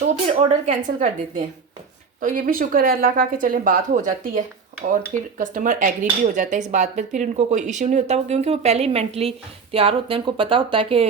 तो वो फिर ऑर्डर कैंसिल कर देते हैं। तो ये भी शुक्र है अल्लाह का कि चले बात हो जाती है और फिर कस्टमर एग्री भी हो जाता है इस बात पे, फिर उनको कोई इशू नहीं होता वो, क्योंकि वो पहले ही मेंटली तैयार होते हैं, उनको पता होता है कि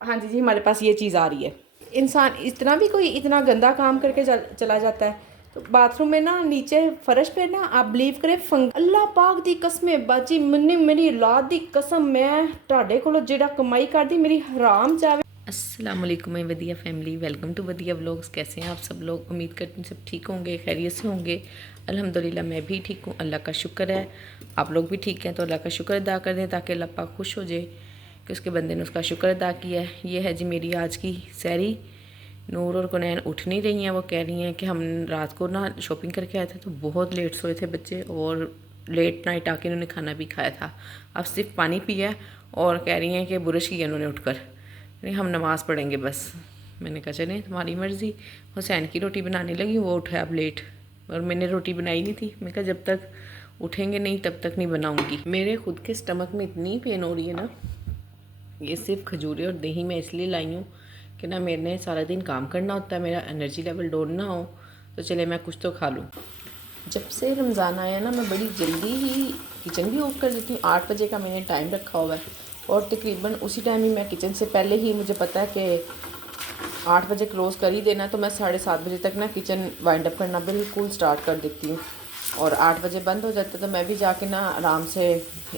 हाँ जी हमारे पास ये चीज़ आ रही है। इंसान इतना भी कोई इतना गंदा काम करके चला जाता है। तो बाथरूम में ना नीचे फर्श पे ना आप बिलीव करें अल्लाह पाक दी कसमें बाजी मन्नी मेरी औलाद दी कसम मैं ਤੁਹਾਡੇ ਕੋਲੋਂ ਜਿਹੜਾ कमाई करती मेरी हराम जावे। अस्सलाम वालेकुम मैं वदिया फैमिली, वेलकम टू वदिया व्लॉग्स। कैसे हैं आप सब लोग? उम्मीद करती हूँ सब ठीक होंगे, खैरियत से होंगे। अल्हम्दुलिल्लाह मैं भी ठीक हूँ, अल्लाह का शुक्र है। आप लोग भी ठीक हैं तो अल्लाह का शुक्र अदा कर दें ताकि अल्लाह पाक खुश हो जाए कि उसके बंदे ने उसका शुक्र अदा किया है। ये है जी मेरी आज की सैरी। नूर और कुनैन उठ नहीं रही हैं, वो कह रही हैं कि हम रात को ना शॉपिंग करके आए थे तो बहुत लेट सोए थे बच्चे और लेट नाइट आके उन्होंने खाना भी खाया था। अब सिर्फ पानी पिया और कह रही हैं कि बुरश किया उन्होंने उठकर, नहीं हम नमाज़ पढ़ेंगे बस। मैंने कहा चलें तुम्हारी मर्ज़ी। हुसैन की रोटी बनाने लगी, वो उठा अब लेट और मैंने रोटी बनाई नहीं थी। मैं कहा जब तक उठेंगे नहीं तब तक नहीं बनाऊंगी। मेरे खुद के स्टमक में इतनी पेन हो रही है ना, ये सिर्फ खजूरें और दही मैं इसलिए लाई हूँ कि ना मैंने सारा दिन काम करना होता है, मेरा एनर्जी लेवल डाउन ना हो, तो चले मैं कुछ तो खा लूँ। जब से रमज़ान आया ना मैं बड़ी जल्दी ही किचन भी ऑफ कर देती हूँ। 8 बजे का मैंने टाइम रखा हुआ है और तकरीबन उसी टाइम ही मैं किचन से पहले ही मुझे पता है कि 8 बजे क्लोज़ कर ही देना, तो मैं 7:30 बजे तक ना किचन वाइंड अप करना बिल्कुल स्टार्ट कर देती हूँ और 8 बजे बंद हो जाता है। तो मैं भी जाके ना आराम से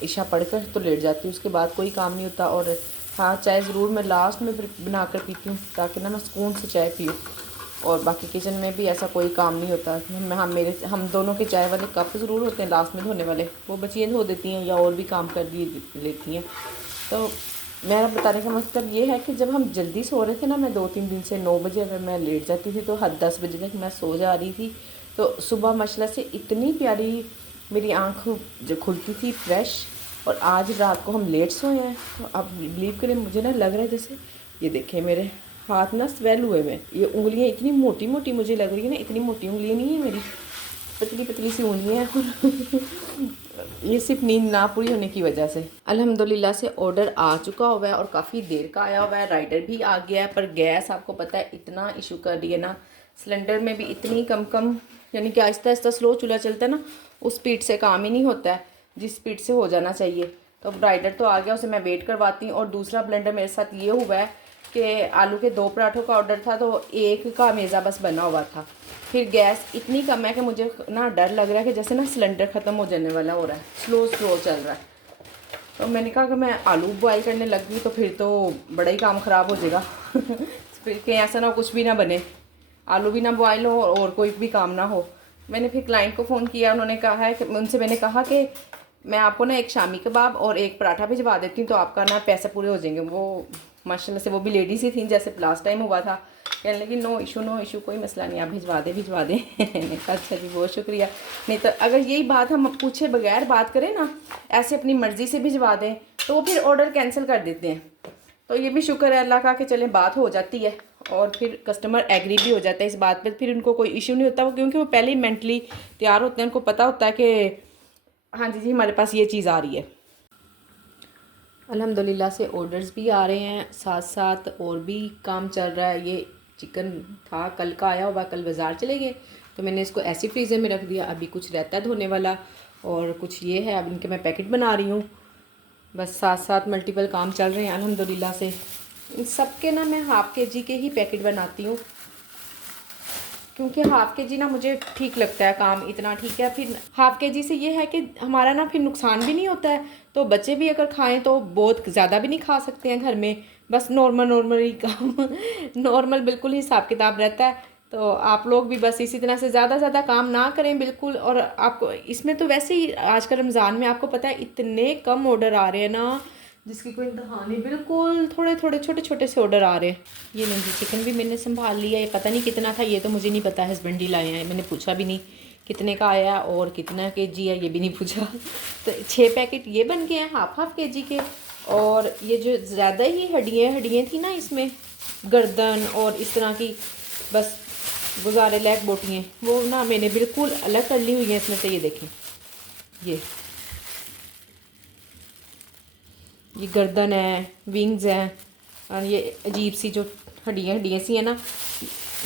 इशा पढ़कर तो लेट जाती हूँ, उसके बाद कोई काम नहीं होता। और हाँ चाय ज़रूर मैं लास्ट में बना कर पीती हूँ ताकि ना मैं सुकून से चाय पीऊँ, और बाकी किचन में भी ऐसा कोई काम नहीं होता। हम दोनों के चाय वाले कप ज़रूर होते हैं लास्ट में धोने वाले, वो बच्चियाँ धो देती हैं या और भी काम कर दिए लेती हैं। तो मेरा बताने का मतलब ये है कि जब हम जल्दी सो रहे थे ना, मैं 2-3 दिन से 9 बजे अगर मैं लेट जाती थी तो हद 10 बजे तक मैं सो जा रही थी। तो सुबह माशाल्लाह से इतनी प्यारी मेरी आँख जो खुलती थी फ्रेश। और आज रात को हम लेट सोए हैं तो अब बिलीव करें मुझे ना लग रहा है जैसे ये देखें मेरे हाथ ना स्वेल हुए हुए, ये उंगलियां इतनी मोटी मोटी मुझे लग रही है ना, इतनी मोटी उंगलियां नहीं है मेरी, पतली पतली सी उंगलियां हैं। ये सिर्फ नींद ना पूरी होने की वजह से। अल्हम्दुलिल्लाह से ऑर्डर आ चुका हुआ है और काफ़ी देर का आया हुआ है, राइडर भी आ गया है। पर गैस आपको पता है इतना इशू कर रही है ना, सिलेंडर में भी इतनी कम यानी कि आहिस्ता आहिस्ता स्लो चूल्हा चलता है ना, उस स्पीड से काम ही नहीं होता है जिस स्पीड से हो जाना चाहिए। तो राइडर तो आ गया, उसे मैं वेट करवाती हूँ। और दूसरा ब्लेंडर मेरे साथ ये हुआ है कि आलू के 2 पराठों का ऑर्डर था तो एक का मेज़ा बस बना हुआ था। फिर गैस इतनी कम है कि मुझे ना डर लग रहा है कि जैसे ना सिलेंडर ख़त्म हो जाने वाला हो रहा है, स्लो चल रहा है। तो मैंने कहा कि मैं आलू बॉयल करने लग गई तो फिर तो बड़ा ही काम ख़राब हो जाएगा। फिर कहीं ऐसा ना हो कुछ भी ना बने, आलू भी ना बॉयल हो और कोई भी काम ना हो। मैंने फिर क्लाइंट को फ़ोन किया, उन्होंने कहा है कि उनसे मैंने कहा कि मैं आपको ना एक शामी कबाब और एक पराठा भिजवा देती हूँ तो आपका ना पैसे पूरे हो जाएंगे। वो माशाल्लाह से वो भी लेडीज़ ही थी जैसे लास्ट टाइम हुआ था, कहने लगी नो इशू कोई मसला नहीं, आप भिजवा दें। मैंने कहा अच्छा जी बहुत शुक्रिया। नहीं तो अगर यही बात हम पूछे बगैर बात करें ना, ऐसे अपनी मर्ज़ी से भिजवा दें तो वो फिर ऑर्डर कैंसिल कर देते हैं। तो ये भी शुक्र है अल्लाह का कि चले बात हो जाती है और फिर कस्टमर एग्री भी हो जाता है इस बात पर, फिर उनको कोई इशू नहीं होता वो, क्योंकि वो पहले ही मेंटली तैयार होते हैं, उनको पता होता है कि हाँ जी हमारे पास ये चीज़ आ रही है। अल्हम्दुलिल्लाह से ऑर्डर्स भी आ रहे हैं, साथ साथ और भी काम चल रहा है। ये चिकन था कल का आया हुआ, कल बाज़ार चले गए तो मैंने इसको ऐसी फ्रीज़र में रख दिया। अभी कुछ रहता है धोने वाला और कुछ ये है, अब इनके मैं पैकेट बना रही हूँ। बस साथ साथ मल्टीपल काम चल रहे हैं अल्हम्दुलिल्लाह से। इन सब के ना मैं हाफ़ केजी के ही पैकेट बनाती हूँ, क्योंकि हाफ़ केजी ना मुझे ठीक लगता है काम, इतना ठीक है। फिर हाफ़ केजी से ये है कि हमारा ना फिर नुकसान भी नहीं होता है, तो बच्चे भी अगर खाएं तो बहुत ज़्यादा भी नहीं खा सकते हैं घर में, बस नॉर्मल ही काम नॉर्मल बिल्कुल ही हिसाब किताब रहता है। तो आप लोग भी बस इसी तरह से ज़्यादा काम ना करें बिल्कुल। और आपको इसमें तो वैसे ही आज का रमज़ान में आपको पता है इतने कम ऑर्डर आ रहे हैं ना जिसकी कोई इंतहा नहीं, बिल्कुल थोड़े छोटे से ऑर्डर आ रहे हैं। ये नहीं जी चिकन भी मैंने संभाल लिया, ये पता नहीं कितना था, ये तो मुझे नहीं पता, हस्बैंड ही लाए हैं, मैंने पूछा भी नहीं कितने का आया और कितना केजी है ये भी नहीं पूछा। तो 6 पैकेट ये बन गए हैं हाफ केजी के। और ये जो ज़्यादा ही हड्डियाँ थी ना इसमें, गर्दन और इस तरह की बस गुजारे लायक बोटियाँ, वो ना मैंने बिल्कुल अलग कर ली हुई हैं इसमें से। ये देखें ये गर्दन है, विंग्स हैं और ये अजीब सी जो हड्डियाँ सी है ना,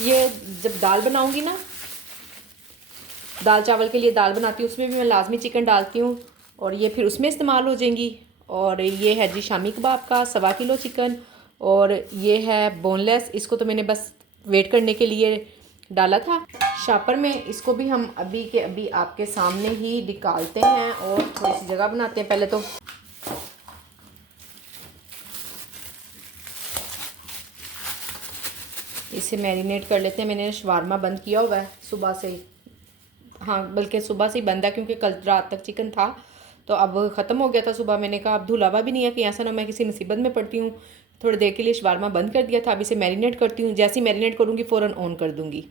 ये जब दाल बनाऊंगी ना, दाल चावल के लिए दाल बनाती हूँ, उसमें भी मैं लाजमी चिकन डालती हूँ और ये फिर उसमें इस्तेमाल हो जाएंगी। और ये है जी शामी कबाब का 1.25 किलो चिकन, और ये है बोनलेस, इसको तो मैंने बस वेट करने के लिए डाला था शॉपर में। इसको भी हम अभी के अभी आपके सामने ही निकालते हैं और थोड़ी सी जगह बनाते हैं। पहले तो इसे मैरिनेट कर लेते हैं। मैंने शवारमा बंद किया हुआ है सुबह से ही, हाँ बल्कि सुबह से ही बंद है क्योंकि कल रात तक चिकन था तो अब ख़त्म हो गया था सुबह। मैंने कहा अब धुलावा भी नहीं है कि ऐसा ना मैं किसी मुसीबत में पड़ती हूँ। थोड़ी देर के लिए शवारमा बंद कर दिया था। अब इसे मैरिनेट करती हूँ, जैसे ही मैरिनेट करूँगी फ़ौरन ऑन कर दूँगी।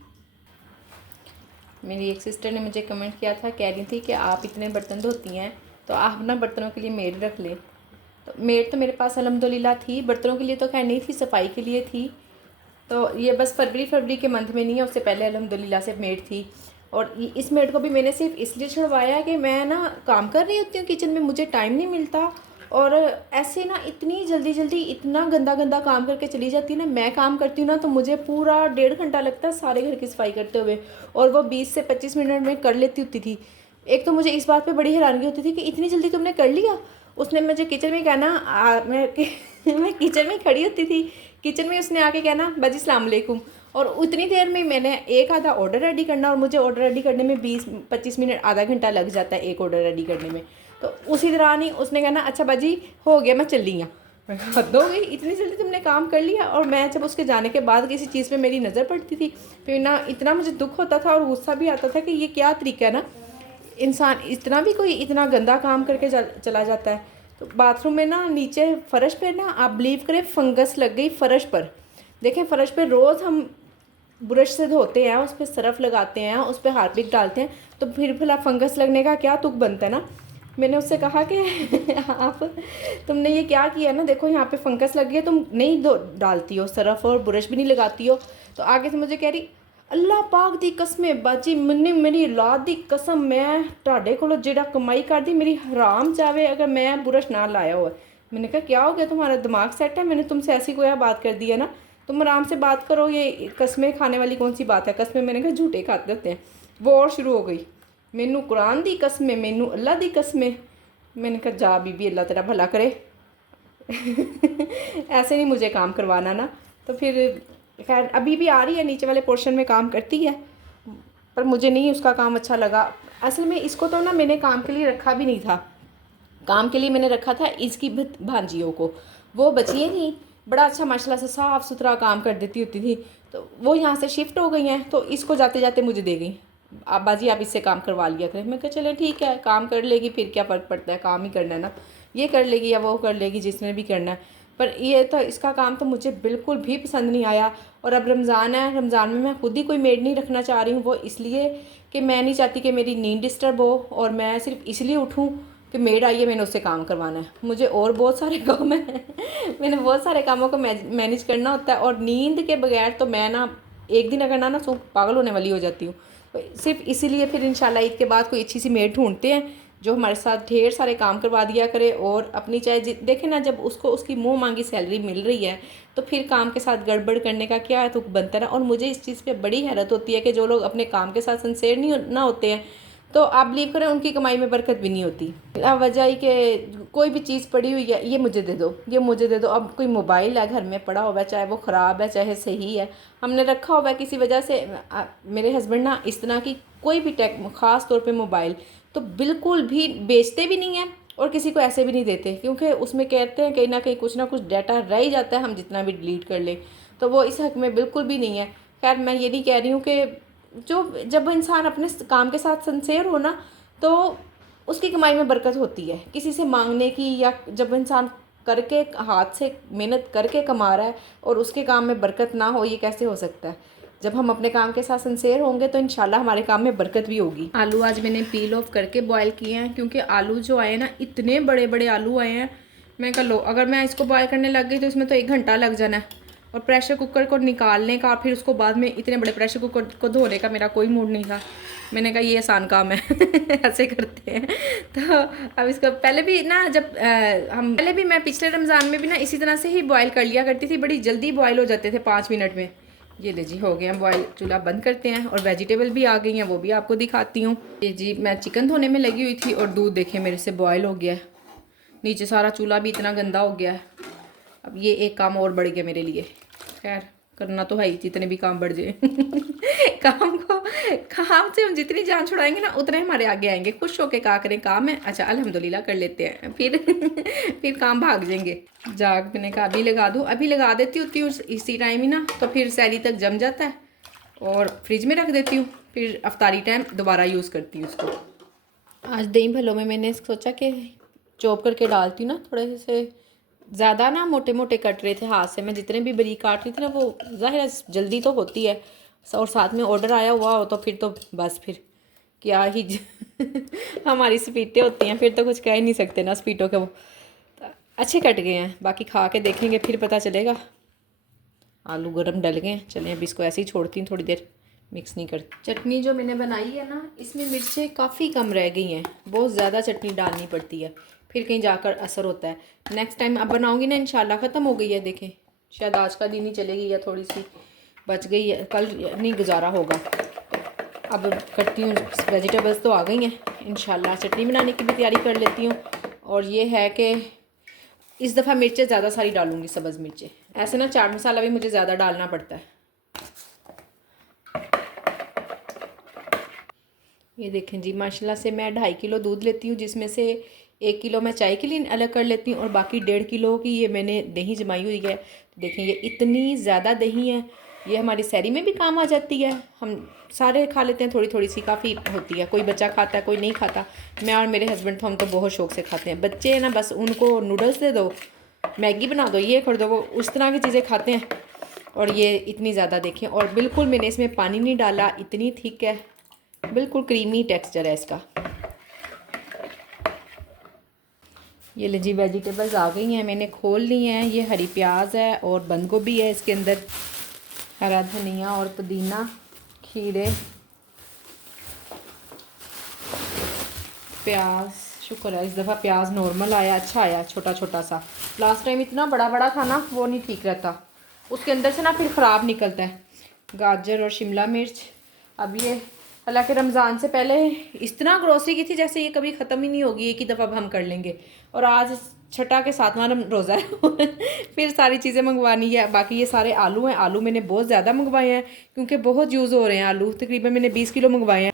मेरी एक सिस्टर ने मुझे कमेंट किया था, कह रही थी कि आप इतने बर्तन धोती हैं तो आप ना बर्तनों के लिए मेड रख लें। तो मेड तो मेरे पास अल्हम्दुलिल्लाह थी, बर्तनों के लिए तो खैर नहीं थी, सफाई के लिए थी। तो ये बस फरवरी के मंथ में नहीं है, उससे पहले अल्हम्दुलिल्लाह से मेड थी। और इस मेड को भी मैंने सिर्फ इसलिए छुड़वाया कि मैं ना काम कर रही होती हूँ किचन में, मुझे टाइम नहीं मिलता। और ऐसे ना इतनी जल्दी जल्दी इतना गंदा गंदा काम करके चली जाती है ना। मैं काम करती हूँ ना तो मुझे पूरा 1.5 घंटा लगता है सारे घर की सफाई करते हुए, और वो 20 से 25 मिनट में कर लेती होती थी। एक तो मुझे इस बात पे बड़ी हैरानगी होती थी कि इतनी जल्दी तुमने कर लिया। उसने मुझे किचन में कहना, मैं किचन में खड़ी होती थी, किचन में उसने आके कहना बाजी सलाम अलैकुम, और उतनी देर में मैंने एक आधा ऑर्डर रेडी करना, और मुझे ऑर्डर रेडी करने में 20-25 मिनट आधा घंटा लग जाता है एक ऑर्डर रेडी करने में। तो उसी दौरान ही उसने कहना अच्छा बाजी हो गया, मैं चल रही हूँ। हद हो गई, इतनी जल्दी तुमने काम कर लिया। और मैं जब उसके जाने के बाद किसी चीज़ पे मेरी नज़र पड़ती थी फिर ना इतना मुझे दुख होता था और गुस्सा भी आता था कि ये क्या तरीका है ना, इंसान इतना भी कोई इतना गंदा काम करके चला जाता है। तो बाथरूम में ना नीचे फ़र्श पे ना आप बिलीव करें फंगस लग गई फ़र्श पर। देखें फ़र्श पे रोज़ हम ब्रश से धोते हैं, उस पर सरफ लगाते हैं, उस पर हार्पिक डालते हैं, तो फिर भला फंगस लगने का क्या तुक बनता है ना। मैंने उससे कहा कि आप तुमने ये क्या किया ना, देखो यहाँ पे फंगस लग गई है, तुम नहीं डालती हो सरफ और ब्रश भी नहीं लगाती हो। तो आगे से मुझे कह रही अल्लाह पाक दी कसमें बाजी मैंने मेरी औलाद दी कसम मैं ਤੁਹਾਡੇ ਕੋਲੋਂ ਜਿਹੜਾ कमाई कर दी मेरी हराम जावे अगर मैं बुरश ना लाया हो। मैंने कहा क्या हो गया, तुम्हारा दिमाग सेट है, मैंने तुमसे ऐसी कोई बात कर दी है ना, तुम आराम से बात करो, ये कस्में खाने वाली कौन सी बात है। कस्में मैंने कहा झूठे खाते होते हैं। वो और शुरू हो गई, मैनू कुरान दी कसमें, मैनू अल्लाह दी कसमें। मैंने कहा जा बीबी अल्लाह तेरा भला करे ऐसे नहीं मुझे काम करवाना ना। तो फिर खैर अभी भी आ रही है, नीचे वाले पोर्शन में काम करती है, पर मुझे नहीं उसका काम अच्छा लगा। असल में इसको तो ना मैंने काम के लिए रखा भी नहीं था, काम के लिए मैंने रखा था इसकी भांजियों को, वो बचिए थी, बड़ा अच्छा माशाल्लाह से साफ़ सुथरा काम कर देती होती थी। तो वो यहाँ से शिफ्ट हो गई हैं, तो इसको जाते जाते मुझे दे गई, आप बाजी आप इससे काम करवा लिया करें। मैं कहा चले ठीक है, काम कर लेगी, फिर क्या फ़र्क पड़ता है, काम ही करना है ना, ये कर लेगी या वो कर लेगी जिसने भी करना है। पर ये तो इसका काम तो मुझे बिल्कुल भी पसंद नहीं आया। और अब रमज़ान है, रमज़ान में मैं खुद ही कोई मेड नहीं रखना चाह रही हूँ, वो इसलिए कि मैं नहीं चाहती कि मेरी नींद डिस्टर्ब हो, और मैं सिर्फ इसलिए उठूँ कि मेड आई है मैंने उससे काम करवाना है। मुझे और बहुत सारे काम है मैंने बहुत सारे कामों को मैनेज करना होता है, और नींद के बगैर तो मैं ना एक दिन अगर ना सो पागल होने वाली हो जाती हूँ। सिर्फ इसीलिए फिर इंशाल्लाह ईद के बाद कोई अच्छी सी मेड ढूंढते हैं जो हमारे साथ ढेर सारे काम करवा दिया करे, और अपनी चाहे देखें ना, जब उसको उसकी मुंह मांगी सैलरी मिल रही है तो फिर काम के साथ गड़बड़ करने का क्या तुक बनता है ना। और मुझे इस चीज़ पे बड़ी हैरत होती है कि जो लोग अपने काम के साथ सिंसेयर नहीं ना होते हैं, तो आप बिलीव करें उनकी कमाई में बरकत भी नहीं होती। वजह ही कि कोई भी चीज़ पड़ी हुई है, ये मुझे दे दो, ये मुझे दे दो। अब कोई मोबाइल है घर में पड़ा हुआ है, चाहे वो ख़राब है चाहे सही है, हमने रखा हुआ है किसी वजह से। मेरे हस्बैंड ना इस तरह की कोई भी ख़ास तौर पे मोबाइल तो बिल्कुल भी बेचते भी नहीं हैं, और किसी को ऐसे भी नहीं देते, क्योंकि उसमें कहते हैं कहीं ना कहीं कुछ ना कुछ डाटा रह ही जाता है, हम जितना भी डिलीट कर लें। तो वो इस हक़ में बिल्कुल भी नहीं है। खैर मैं ये नहीं कह रही हूँ कि जो जब इंसान अपने काम के साथ सिंसेयर हो ना तो उसकी कमाई में बरकत होती है। किसी से मांगने की, या जब इंसान करके हाथ से मेहनत करके कमा रहा है और उसके काम में बरकत ना हो, ये कैसे हो सकता है। जब हम अपने काम के साथ सिंसेयर होंगे तो इंशाल्लाह हमारे काम में बरकत भी होगी। आलू आज मैंने पील ऑफ करके बॉयल किए हैं, क्योंकि आलू जो आए ना इतने बड़े बड़े आलू आए हैं। मैं कह लो अगर मैं इसको बॉयल करने लग गई तो इसमें तो 1 घंटा लग जाना है, और प्रेशर कुकर को निकालने का, फिर उसको बाद में इतने बड़े प्रेशर कुकर को धोने का मेरा कोई मूड नहीं था। मैंने कहा ये आसान काम है ऐसे करते हैं। तो अब इसको पहले भी ना जब हम पहले भी मैं पिछले रमज़ान में भी ना इसी तरह से ही बॉयल कर लिया करती थी, बड़ी जल्दी बॉयल हो जाते थे 5 मिनट में। ये ले जी हो गया बॉयल, चूल्हा बंद करते हैं। और वेजिटेबल भी आ गई हैं, वो भी आपको दिखाती हूँ। ये जी मैं चिकन धोने में लगी हुई थी और दूध देखें मेरे से बॉयल हो गया है। नीचे सारा चूल्हा भी इतना गंदा हो गया है। अब ये एक काम और बढ़ गया मेरे लिए। खैर करना तो है ही, जितने भी काम बढ़ जाए काम से हम जितनी जान छुड़ाएंगे ना उतने हमारे आगे आएंगे। खुश होके कहा करें काम है, अच्छा अल्हम्दुलिल्लाह कर लेते हैं, फिर फिर काम भाग जाएंगे। जाग मैंने कहा अभी लगा दूँ, अभी लगा देती होती हूँ इसी टाइम ही ना, तो फिर सहरी तक जम जाता है और फ्रिज में रख देती हूँ, फिर अफ्तारी टाइम दोबारा यूज़ करती हूँ उसको। आज दही भल्लों में मैंने सोचा कि चॉप करके डालती हूँ ना, थोड़े से ज़्यादा ना मोटे मोटे कट रहे थे हाथ से, मैं जितने भी बरीक काट रही थी ना वो ज़ाहिर है जल्दी तो होती है, और साथ में ऑर्डर आया हुआ हो तो फिर तो बस फिर क्या ही हमारी स्पीटें होती हैं, फिर तो कुछ कह ही नहीं सकते ना स्पीटों के। वो अच्छे कट गए हैं, बाकी खा के देखेंगे फिर पता चलेगा। आलू गरम डल गए हैं, चलें अभी इसको ऐसे ही छोड़ती हूँ थोड़ी देर, मिक्स नहीं करती। चटनी जो मैंने बनाई है ना इसमें मिर्चें काफ़ी कम रह गई हैं, बहुत ज़्यादा चटनी डालनी पड़ती है, फिर कहीं जाकर असर होता है। नेक्स्ट टाइम अब बनाऊंगी ना इंशाल्लाह। ख़त्म हो गई है देखें, शायद आज का दिन ही चलेगी या थोड़ी सी बच गई है, कल नहीं गुजारा होगा। अब करती हूँ, वेजिटेबल्स तो आ गई हैं, इंशाल्लाह चटनी बनाने की भी तैयारी कर लेती हूँ। और ये है कि इस दफ़ा मिर्चें ज़्यादा सारी डालूँगी, सब्ज़ मिर्चें। ऐसे ना चाट मसाला भी मुझे ज़्यादा डालना पड़ता है। ये देखें जी माशाल्लाह से मैं 2.5 किलो दूध लेती हूँ, जिसमें से 1 किलो मैं चाय के लिए अलग कर लेती हूँ और बाकी 1.5 किलो की ये मैंने दही जमाई हुई है। देखें ये इतनी ज़्यादा दही है, ये हमारी सहरी में भी काम आ जाती है। हम सारे खा लेते हैं, थोड़ी थोड़ी सी काफ़ी होती है। कोई बच्चा खाता है, कोई नहीं खाता। मैं और मेरे हस्बैंड तो हम तो बहुत शौक़ से खाते हैं। बच्चे हैं ना बस उनको नूडल्स दे दो, मैगी बना दो, ये कर दो, वो उस तरह की चीज़ें खाते हैं। और ये इतनी ज़्यादा देखें, और बिल्कुल मैंने इसमें पानी नहीं डाला, इतनी थिक है, बिल्कुल क्रीमी टेक्सचर है इसका। ये ले जी वेजिटेबल्स आ गई हैं, मैंने खोल ली हैं। ये हरी प्याज है और बंद गोभी है, इसके अंदर हरा धनिया और पुदीना, खीरे, प्याज। शुक्र है इस दफ़ा प्याज नॉर्मल आया, अच्छा आया, छोटा छोटा सा। लास्ट टाइम इतना बड़ा बड़ा था ना, वो नहीं ठीक रहता, उसके अंदर से ना फिर ख़राब निकलता है। गाजर और शिमला मिर्च। अब ये हालांकि रमज़ान से पहले इतना ग्रोसरी की थी जैसे ये कभी ख़त्म ही नहीं होगी, एक ही दफ़ा अब हम कर लेंगे। और आज छठा के 7वां रोज़ा है फिर सारी चीज़ें मंगवानी है। बाकी ये सारे आलू हैं, आलू मैंने बहुत ज़्यादा मंगवाए हैं क्योंकि बहुत यूज़ हो रहे हैं आलू, तकरीबन मैंने 20 किलो मंगवाए हैं।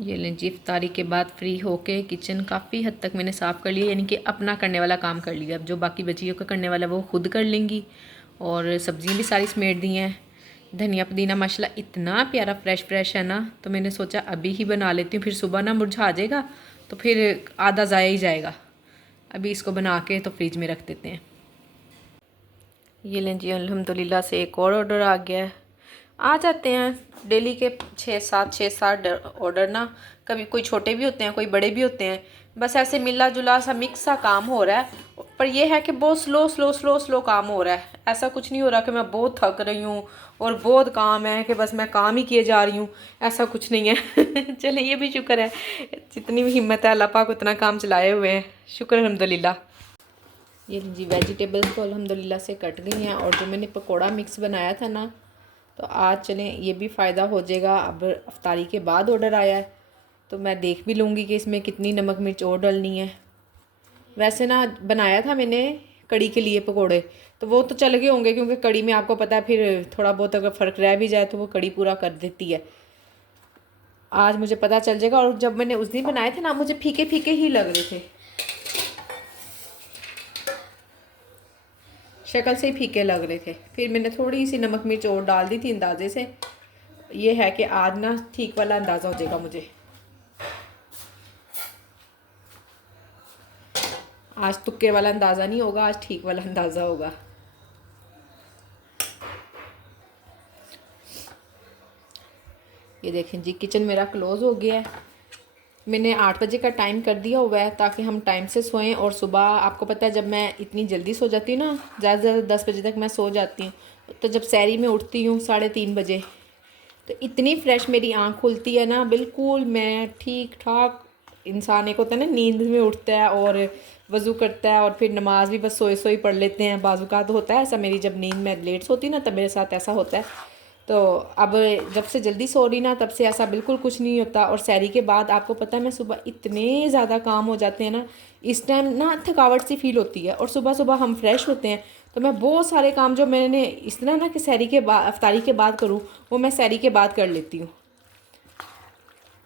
ये लें जी इफ्तारी के बाद फ्री होके किचन काफ़ी हद तक मैंने साफ़ कर लिया, यानी कि अपना करने वाला काम कर लिया। अब जो बाकी बच्चियों का करने वाला वो खुद कर लेंगी। और सब्ज़ियाँ भी सारी समेट दी हैं। धनिया पुदीना माशाल्लाह इतना प्यारा फ्रेश फ्रेश है ना, तो मैंने सोचा अभी ही बना लेती हूँ, फिर सुबह ना मुरझा जाएगा तो फिर आधा ज़ाया ही जाएगा। अभी इसको बना के तो फ्रिज में रख देते हैं। ये लें जी अल्हम्दुलिल्लाह से एक और ऑर्डर आ गया है। आ जाते हैं डेली के 6-7 ऑर्डर ना, कभी कोई छोटे भी होते हैं कोई बड़े भी होते हैं, बस ऐसे मिला जुला सा मिक्स सा काम हो रहा है। पर यह है कि बहुत स्लो काम हो रहा है। ऐसा कुछ नहीं हो रहा कि मैं बहुत थक रही हूँ और बहुत काम है कि बस मैं काम ही किए जा रही हूँ, ऐसा कुछ नहीं है चले ये भी शुक्र है, जितनी भी हिम्मत है अल्लाह पाक उतना काम चलाए हुए हैं, शुक्र अल्हम्दुलिल्लाह। ये जी वेजिटेबल्स तो अल्हम्दुलिल्लाह से कट गई हैं। और जो मैंने पकोड़ा मिक्स बनाया था ना, तो आज चलें ये भी फ़ायदा हो जाएगा। अब अफ्तारी के बाद ऑर्डर आया है तो मैं देख भी लूँगी कि इसमें कितनी नमक मिर्च और डलनी है। वैसे ना बनाया था मैंने कड़ी के लिए पकोड़े, तो वो तो चल गए होंगे क्योंकि कड़ी में आपको पता है फिर थोड़ा बहुत अगर फ़र्क रह भी जाए तो वो कड़ी पूरा कर देती है। आज मुझे पता चल जाएगा। और जब मैंने उस दिन बनाए थे ना मुझे फीके फीके ही लग रहे थे, शक्ल से ही फीके लग रहे थे। फिर मैंने थोड़ी सी नमक मिर्च और डाल दी थी अंदाजे से। ये है कि आज ना ठीक वाला अंदाज़ा हो जाएगा मुझे। आज तुक्के वाला अंदाज़ा नहीं होगा, आज ठीक वाला अंदाज़ा होगा। ये देखें जी किचन मेरा क्लोज़ हो गया है। मैंने 8 बजे का टाइम कर दिया हुआ है ताकि हम टाइम से सोएं। और सुबह आपको पता है जब मैं इतनी जल्दी सो जाती हूँ ना, ज़्यादा से ज़्यादा 10 बजे तक मैं सो जाती हूँ, तो जब सहरी में उठती हूँ 3:30 बजे, तो इतनी फ्रेश मेरी आँख खुलती है ना, बिल्कुल मैं ठीक ठाक इंसान। एक होता है ना नींद में उठता है और वज़ू करता है और फिर नमाज भी बस सोए सोए पढ़ लेते हैं। बाज़ औक़ात होता है ऐसा, मेरी जब नींद में लेट सोती ना तब मेरे साथ ऐसा होता है। तो अब जब से जल्दी सो रही ना तब से ऐसा बिल्कुल कुछ नहीं होता। और सैरी के बाद आपको पता है मैं सुबह इतने ज़्यादा काम हो जाते हैं ना, इस टाइम ना थकावट सी फील होती है और सुबह सुबह हम फ्रेश होते हैं। तो मैं बहुत सारे काम जो मैंने इस तरह ना कि सैरी के बाद अफ्तारी के बाद करूँ वो मैं सैरी के बाद कर लेती हूँ।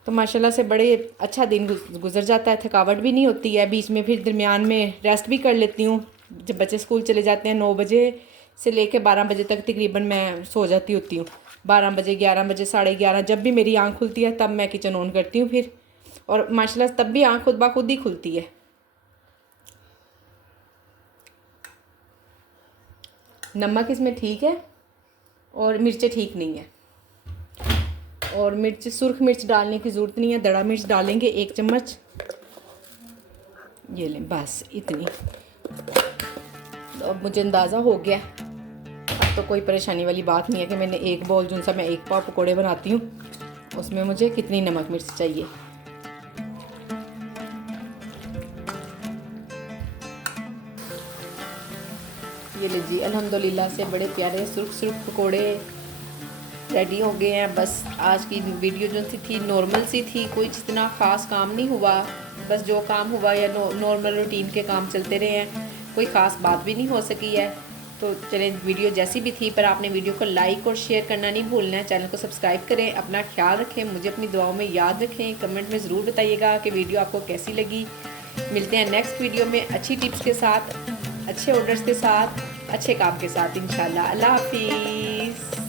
तो माशाल्लाह से बड़े अच्छा दिन गुजर जाता है, थकावट भी नहीं होती है। बीच में फिर दरमियान में रेस्ट भी कर लेती हूँ। जब बच्चे स्कूल चले जाते हैं 9 बजे से लेकर 12 बजे तक तकरीबन मैं सो जाती होती हूँ। 12 बजे, 11 बजे, 11:30 जब भी मेरी आँख खुलती है तब मैं किचन ऑन करती हूँ फिर। और माशाल्लाह तब भी आँख खुद ब खुद ही खुलती है। नमक इसमें ठीक है और मिर्चें ठीक नहीं है। और मिर्च, सुर्ख मिर्च डालने की ज़रूरत नहीं है, दड़ा मिर्च डालेंगे 1 चम्मच। ये लें बस इतनी। तो अब मुझे अंदाज़ा हो गया, अब तो कोई परेशानी वाली बात नहीं है कि मैंने एक बॉल जो सा मैं 1 पाव पकौड़े बनाती हूँ उसमें मुझे कितनी नमक मिर्च चाहिए। ये लीजिए अल्हम्दुलिल्लाह से बड़े प्यारे सुर्ख सुर्ख पकौड़े रेडी हो गए हैं। बस आज की वीडियो जो थी नॉर्मल सी थी, कोई जितना ख़ास काम नहीं हुआ। बस जो काम हुआ या नॉर्मल रूटीन के काम चलते रहे हैं, कोई ख़ास बात भी नहीं हो सकी है। तो चलें, वीडियो जैसी भी थी पर आपने वीडियो को लाइक और शेयर करना नहीं भूलना है। चैनल को सब्सक्राइब करें, अपना ख्याल रखें, मुझे अपनी दुआओं में याद रखें। कमेंट में ज़रूर बताइएगा कि वीडियो आपको कैसी लगी। मिलते हैं नेक्स्ट वीडियो में अच्छी टिप्स के साथ, अच्छे ऑर्डर्स के साथ, अच्छे काम के साथ इंशाल्लाह। अल्लाह हाफिज़।